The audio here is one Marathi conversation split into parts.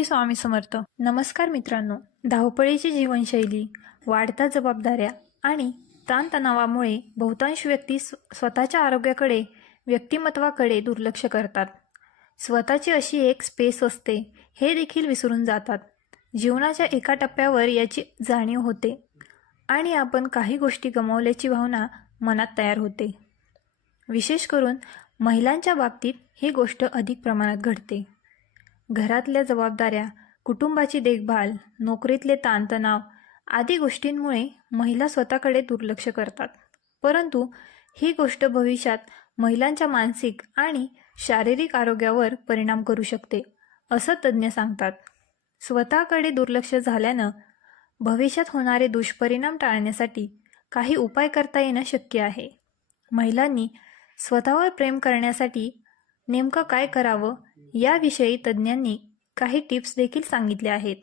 श्री स्वामी समर्थ. नमस्कार मित्रांनो धावपळीची जीवनशैली वाढत्या जबाबदाऱ्या आणि ताणतणावामुळे बहुतांश व्यक्ती स्व- स्वतःच्या आरोग्याकडे व्यक्तिमत्वाकडे दुर्लक्ष करतात. स्वतःची अशी एक स्पेस असते हे देखील विसरून जातात. जीवनाच्या एका टप्प्यावर याची जाणीव होते आणि आपण काही गोष्टी गमावल्याची भावना मनात तयार होते. विशेष करून महिलांच्या बाबतीत ही गोष्ट अधिक प्रमाणात घडते. घरातल्या जबाबदाऱ्या कुटुंबाची देखभाल नोकरीतले ताणतणाव आदी गोष्टींमुळे महिला स्वतःकडे दुर्लक्ष करतात. परंतु ही गोष्ट भविष्यात महिलांच्या मानसिक आणि शारीरिक आरोग्यावर परिणाम करू शकते असं तज्ज्ञ सांगतात. स्वतःकडे दुर्लक्ष झाल्यानं भविष्यात होणारे दुष्परिणाम टाळण्यासाठी काही उपाय करता येणं शक्य आहे. महिलांनी स्वतःवर प्रेम करण्यासाठी नेमकं काय करावं याविषयी तज्ज्ञांनी काही टिप्स देखील सांगितल्या आहेत.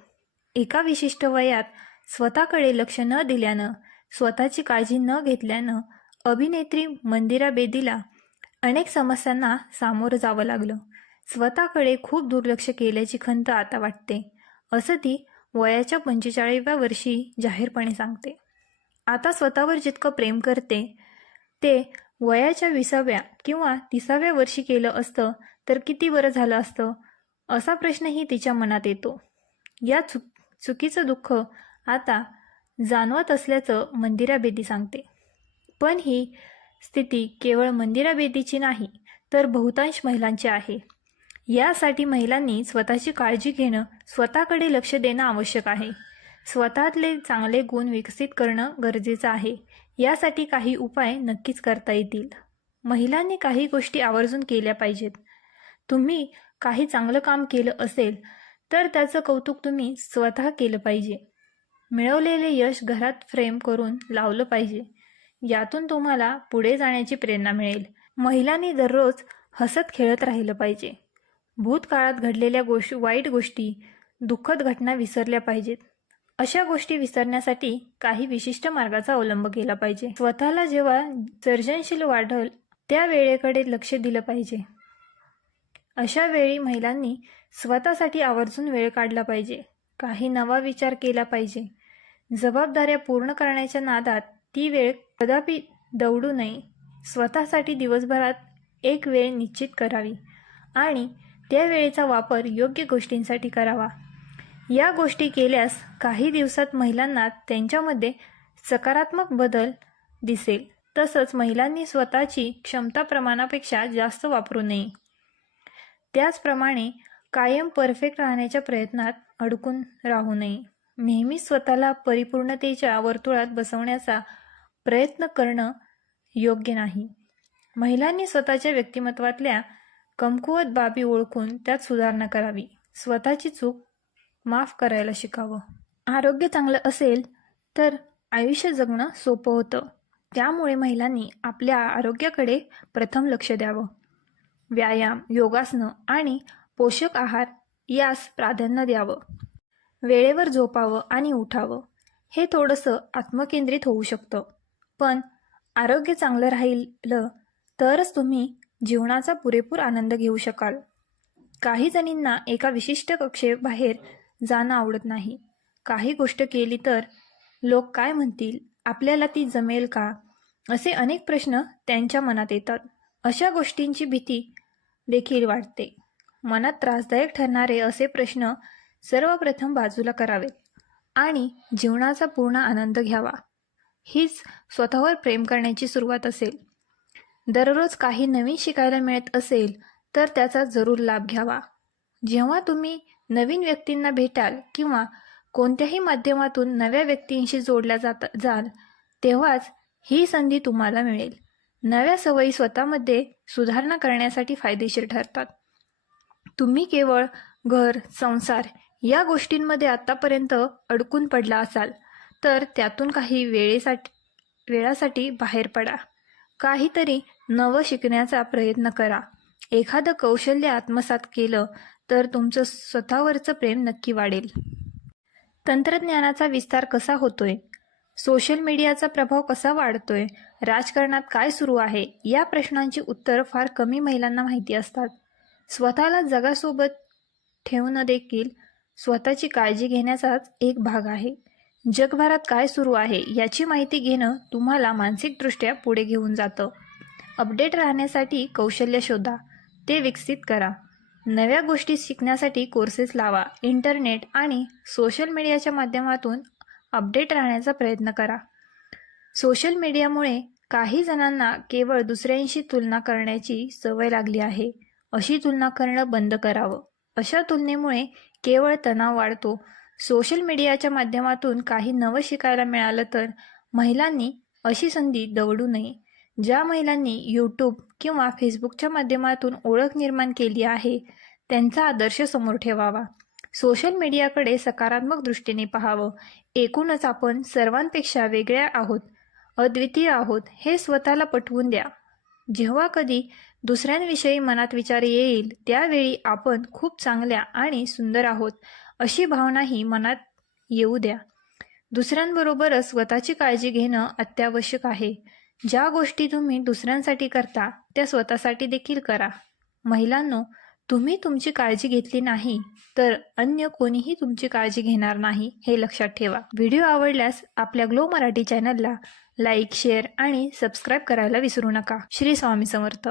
एका विशिष्ट वयात स्वतःकडे लक्ष न दिल्यानं स्वतःची काळजी न घेतल्यानं अभिनेत्री मंदिरा बेदीला अनेक समस्यांना सामोरं जावं लागलं. स्वतःकडे खूप दुर्लक्ष केल्याची खंत आता वाटते असं ती वयाच्या पंचेचाळीव्या वर्षी जाहीरपणे सांगते. आता स्वतःवर जितकं प्रेम करते ते वयाच्या विसाव्या किंवा तिसाव्या वर्षी केलं असतं तर किती बरं झालं असतं? असा प्रश्नही तिच्या मनात येतो. या चुक चुकीचं दुःख आता जाणवत असल्याचं मंदिरा बेदी सांगते. पण ही स्थिती केवळ मंदिरा बेदीची नाही तर बहुतांश महिलांची आहे. यासाठी महिलांनी स्वतःची काळजी घेणं स्वतःकडे लक्ष देणं आवश्यक आहे. स्वतःतले चांगले गुण विकसित करणं गरजेचं आहे. यासाठी काही उपाय नक्कीच करता येतील. महिलांनी काही गोष्टी आवर्जून केल्या पाहिजेत. तुम्ही काही चांगलं काम केलं असेल तर त्याचं कौतुक तुम्ही स्वतः केलं पाहिजे. मिळवलेले यश घरात फ्रेम करून लावलं पाहिजे. यातून तुम्हाला पुढे जाण्याची प्रेरणा मिळेल. महिलांनी दररोज हसत खेळत राहिलं पाहिजे. भूतकाळात घडलेल्या गोष्टी वाईट गोष्टी दुःखद घटना विसरल्या पाहिजेत. अशा गोष्टी विसरण्यासाठी काही विशिष्ट मार्गाचा अवलंब केला पाहिजे. स्वतःला जेव्हा सर्जनशील वाढल त्या वेळेकडे लक्ष दिलं पाहिजे. अशा वेळी महिलांनी स्वतःसाठी आवर्जून वेळ काढला पाहिजे. काही नवा विचार केला पाहिजे. जबाबदाऱ्या पूर्ण करण्याच्या नादात ती वेळ कदापि दौडू नये. स्वतःसाठी दिवसभरात एक वेळ निश्चित करावी आणि त्या वेळेचा वापर योग्य गोष्टींसाठी करावा. या गोष्टी केल्यास काही दिवसात महिलांना त्यांच्यामध्ये सकारात्मक बदल दिसेल. तसंच महिलांनी स्वतःची क्षमता प्रमाणापेक्षा जास्त वापरू नये. त्याचप्रमाणे कायम परफेक्ट राहण्याच्या प्रयत्नात अडकून राहू नये. नेहमी स्वतःला परिपूर्णतेच्या वर्तुळात बसवण्याचा प्रयत्न करणं योग्य नाही. महिलांनी स्वतःच्या व्यक्तिमत्वातल्या कमकुवत बाबी ओळखून त्यात सुधारणा करावी. स्वतःची चूक माफ करायला शिकावं. आरोग्य चांगलं असेल तर आयुष्य जगणं सोपं होतं. त्यामुळे महिलांनी आपल्या आरोग्याकडे प्रथम लक्ष द्यावं. व्यायाम योगासनं आणि पोषक आहार यास प्राधान्य द्यावं. वेळेवर झोपावं आणि उठावं हे थोडंसं आत्मकेंद्रित होऊ शकतं. पण आरोग्य चांगलं राहिलं तरच तुम्ही जीवनाचा पुरेपूर आनंद घेऊ शकाल. काही जणींना एका विशिष्ट कक्षेबाहेर जाणं आवडत नाही. काही गोष्ट केली तर लोक काय म्हणतील? आपल्याला ती जमेल का? असे अनेक प्रश्न त्यांच्या मनात येतात. अशा गोष्टींची भीती देखील वाटते मनात त्रासदायक ठरणारे असे प्रश्न सर्वप्रथम बाजूला करावेत आणि जीवनाचा पूर्ण आनंद घ्यावा. हीच स्वतःवर प्रेम करण्याची सुरुवात असेल. दररोज काही नवीन शिकायला मिळत असेल तर त्याचा जरूर लाभ घ्यावा. जेव्हा तुम्ही नवीन व्यक्तींना भेटाल किंवा कोणत्याही माध्यमातून नव्या व्यक्तींशी जोडल्या जात जाल तेव्हाच ही संधी तुम्हाला मिळेल. नव्या सवयी स्वतःमध्ये सुधारणा करण्यासाठी फायदेशीर ठरतात. तुम्ही केवळ घर संसार या गोष्टींमध्ये आतापर्यंत अडकून पडला असाल तर त्यातून काही वेळेसाठी वेळासाठी बाहेर पडा. काहीतरी नवं शिकण्याचा प्रयत्न करा. एखादं कौशल्य आत्मसात केलं तर तुमचं स्वतःवरचं प्रेम नक्की वाढेल. तंत्रज्ञानाचा विस्तार कसा होतोय? सोशल मीडियाचा प्रभाव कसा वाढतोय? राजकारणात काय सुरू आहे? या प्रश्नांची उत्तर फार कमी महिलांना माहिती असतात. स्वतःला जगासोबत ठेवणं देखील स्वतःची काळजी घेण्याचाच एक भाग आहे. जगभरात काय सुरू आहे याची माहिती घेणं तुम्हाला मानसिकदृष्ट्या पुढे घेऊन जातं. अपडेट राहण्यासाठी कौशल्य शोधा. ते विकसित करा. नव्या गोष्टी शिकण्यासाठी कोर्सेस लावा. इंटरनेट आणि सोशल मीडियाच्या माध्यमातून अपडेट राहण्याचा प्रयत्न करा. सोशल मीडियामुळे काही जणांना केवळ दुसऱ्यांशी तुलना करण्याची सवय लागली आहे. अशी तुलना करणं बंद करावं. अशा तुलनेमुळे केवळ तणाव वाढतो. सोशल मीडियाच्या माध्यमातून काही नवं शिकायला मिळालं तर महिलांनी अशी संधी दवडू नये. ज्या महिलांनी यूट्यूब किंवा फेसबुकच्या माध्यमातून ओळख निर्माण केली आहे त्यांचा आदर्श समोर ठेवावा. सोशल मीडियाकडे सकारात्मक दृष्टीने पाहावं. एकूणच आपण सर्वांपेक्षा वेगळ्या आहोत. अद्वितीय आहोत हे स्वतःला पटवून द्या. जेव्हा कधी दुसऱ्यांविषयी मनात विचार येईल त्यावेळी आपण खूप चांगल्या आणि सुंदर आहोत अशी भावनाही मनात येऊ द्या. दुसऱ्यांबरोबरच स्वतःची काळजी घेणं अत्यावश्यक आहे. ज्या गोष्टी तुम्ही दुसऱ्यांसाठी करता त्या स्वतःसाठी देखील करा. महिलांनो तुम्ही तुमची काळजी घेतली नाही तर अन्य कोणीही तुमची काळजी घेणार नाही हे लक्षात ठेवा. व्हिडिओ आवडल्यास आपल्या ग्लो मराठी चॅनलला लाईक शेअर आणि सबस्क्राईब करायला विसरू नका. श्री स्वामी समर्थ.